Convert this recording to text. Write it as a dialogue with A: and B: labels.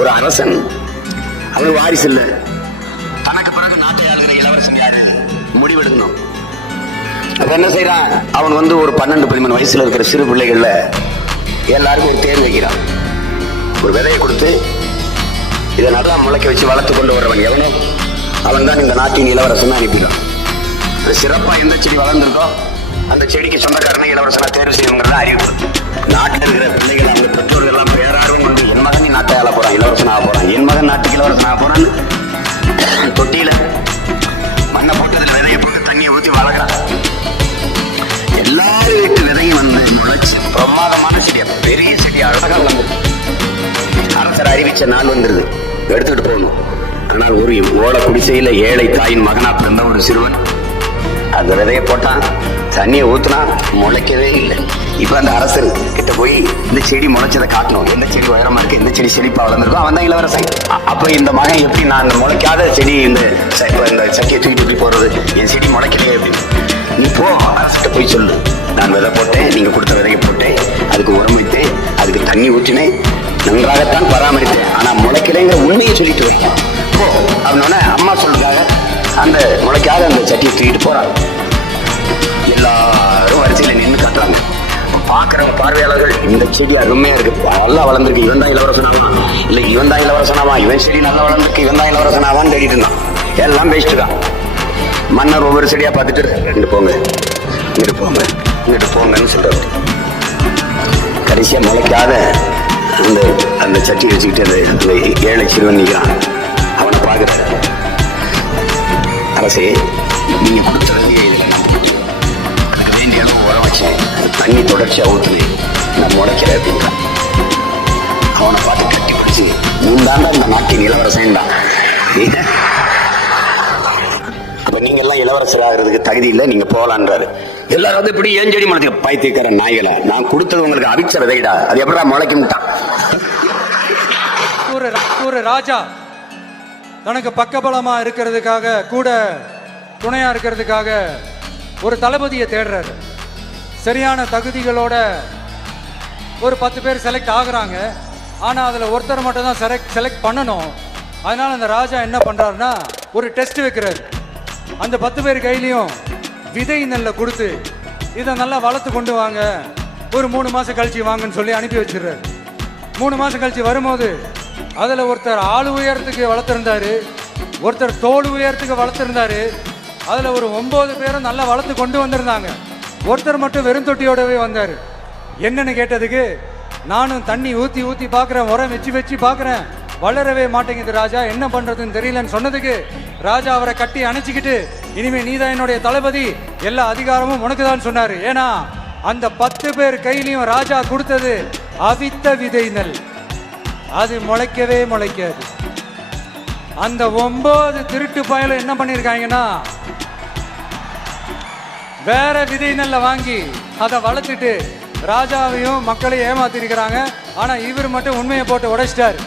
A: ஒரு அரசன். அவன் வாரிசு இல்ல. தனக்கு பிறகு நாட்டை ஆளுகிற இளவரசன் யாரு? முடிவெடுக்கணும். அப்ப என்ன செய்யறான் அவன் வந்து ஒரு பன்னெண்டு பதிமூணு வயசுல இருக்கிற சிறு பிள்ளைகள்ல எல்லாருக்கும் ஒரு தேர்வு வைக்கிறான். ஒரு விதையை கொடுத்து இதை நல்லா முளைக்க வச்சு வளர்த்து கொண்டு வரவன் எவனோ அவன் தான் இந்த நாட்டின் இளவரசன் அனுப்பிடும் சிறப்பா எந்த செடி வளர்ந்துருக்கோ அந்த செடிக்கு சொந்தக்காரனை இளவரசனா தேர்வு செய்யணுங்கிறத அறிவிப்பு நாட்டில் இருக்கிற பிள்ளைகள் நாட்டு என் நான் நாட்டுக்கு தொட்டியில மண்ணை போட்டதில் விதையை போட்டு தண்ணியை ஊற்றி வளர்க்குறான் எல்லாரும் வீட்டு விதையும் வந்து முளைச்சி பிரமாதமான செடியா பெரிய செடி அழகா வந்து அரசர் அறிவிச்ச நாள் வந்துருது. எடுத்துக்கிட்டு போகணும். ஆனால் ஒரு ஓட குடிசையில ஏழை தாயின் மகனா பிறந்த ஒரு சிறுவன். அந்த விதையை போட்டான் தண்ணியை ஊற்றினா முளைக்கவே இல்லை. இப்ப அந்த அரசர் கிட்ட போய் இந்த செடி முளைச்சதை காட்டணும். எந்த செடி உயரமா இருக்கு எந்த செடி செழிப்பா வளர்ந்துருக்கோ அவன் தான் இளவரசன். அப்ப இந்த மகன் எப்படி நான் முளைக்காத செடி இந்த இந்த சட்டியை தூக்கிட்டு இப்படி போறது? என் செடி முளைக்கலையே அப்படின்னு. நீ போ அரசிட்ட போய் சொல்லு. நான் விதை போட்டேன் நீங்க கொடுத்த விதையை போட்டேன். அதுக்கு உரம் அதுக்கு தண்ணி ஊற்றினேன் நன்றாகத்தான் பராமரித்தேன். ஆனா முளைக்கலைங்கிற உண்மையை சொல்லிட்டு வைக்கும் போ அப்படின்னோடனே அம்மா சொல்றதுக்காக அந்த முளைக்காத அந்த சட்டியை தூக்கிட்டு போறாங்க. எல்லாரும் வரிசையில நின்று காட்டுறாங்க. பாக்குறவங்க பார்வையாளர்கள் இந்த செடி அருமையா இருக்கு. நல்லா வளர்ந்துருக்கு. இவன் தான் இளவரசனாவா? இல்ல இவன் தான் இளவரசனாவா? இவன் செடி நல்லா வளர்ந்துருக்கு. இவன் தான் இளவரசனாவான்னு தேடிட்டு இருந்தான். எல்லாம் வேஸ்ட் தான். மன்னர் ஒவ்வொரு செடியா பார்த்துட்டு இங்கிட்டு போங்க. இங்கிட்டு போங்க. இங்கிட்டு போங்கன்னு சொல்றாரு. கடைசியா முளைக்காத அந்த அந்த சட்டி வச்சுக்கிட்டு அந்த ஏழை சிறுவன் நிற்கிறான் அவனை பார்க்குற அரசே நீங்க கொடுத்தது அடிச்சேன் அளவு தண்ணி தொடர்ச்சியா ஊத்துது. நான் முளைக்கிறேன் அப்படின்றான் அவனை பார்த்து கட்டி பிடிச்சி நீ தாண்டா இந்த நாட்டின் இளவரசன் தான். அப்ப நீங்க எல்லாம் இளவரசர் ஆகிறதுக்கு தகுதி இல்லை நீங்க போகலான்றாரு. எல்லாரும் வந்து இப்படி ஏன் செடி முளைச்சு பைத்தியக்கார நாய்களை? நான் கொடுத்தது உங்களுக்கு அவிச்ச விதைடா. அது எப்படா முளைக்கும்ட்டான்?
B: ஒரு ஒரு ராஜா தனக்கு பக்கபலமா இருக்கிறதுக்காக கூட துணையா இருக்கிறதுக்காக ஒரு தளபதியை தேடுறாரு. சரியான தகுதிகளோட ஒரு பத்து பேர் செலக்ட் ஆகுறாங்க. ஆனால் அதில் ஒருத்தர் மட்டும் தான் செலக்ட் செலக்ட் பண்ணணும். அதனால் அந்த ராஜா என்ன பண்ணுறாருன்னா ஒரு டெஸ்ட் வைக்கிறாரு. அந்த பத்து பேர் கையிலையும் விதை நெல்லை கொடுத்து இதை நல்லா வளர்த்து கொண்டு வாங்க. ஒரு மூணு மாதம் கழிச்சு வாங்கன்னு சொல்லி அனுப்பி வச்சிடுறாரு. மூணு மாதம் கழிச்சு வரும்போது அதில் ஒருத்தர் ஆள் உயரத்துக்கு வளர்த்துருந்தாரு. ஒருத்தர் தோல் உயரத்துக்கு வளர்த்துருந்தாரு. அதில் ஒரு ஒம்பது பேரும் நல்லா வளர்த்து கொண்டு வந்திருந்தாங்க. ஒருத்தர் மட்டும் வெறும் தொட்டியோடவே வந்தார். என்னன்னு கேட்டதுக்கு நானும் தண்ணி ஊற்றி ஊற்றி பார்க்குறேன் உரம் வச்சு வச்சு பார்க்குறேன் வளரவே மாட்டேங்குது ராஜா என்ன பண்ணுறதுன்னு தெரியலன்னு சொன்னதுக்கு ராஜா அவரை கட்டி அணைச்சிக்கிட்டு இனிமேல் நீ தான் என்னுடைய தளபதி எல்லா அதிகாரமும் உனக்கு தான் சொன்னார். ஏன்னா அந்த பத்து பேர் கையிலையும் ராஜா கொடுத்தது அவித்த விதை நெல். அது முளைக்கவே முளைக்காது. அந்த ஒன்பது திருட்டு பயலும் என்ன பண்ணியிருக்காங்கன்னா வேற விதை நெல்லை வாங்கி அதை வளர்த்துட்டு ராஜாவையும் மக்களையும் ஏமாத்திருக்கிறாங்க. ஆனா இவர் மட்டும் உண்மையை போட்டு உடைச்சிட்டாரு.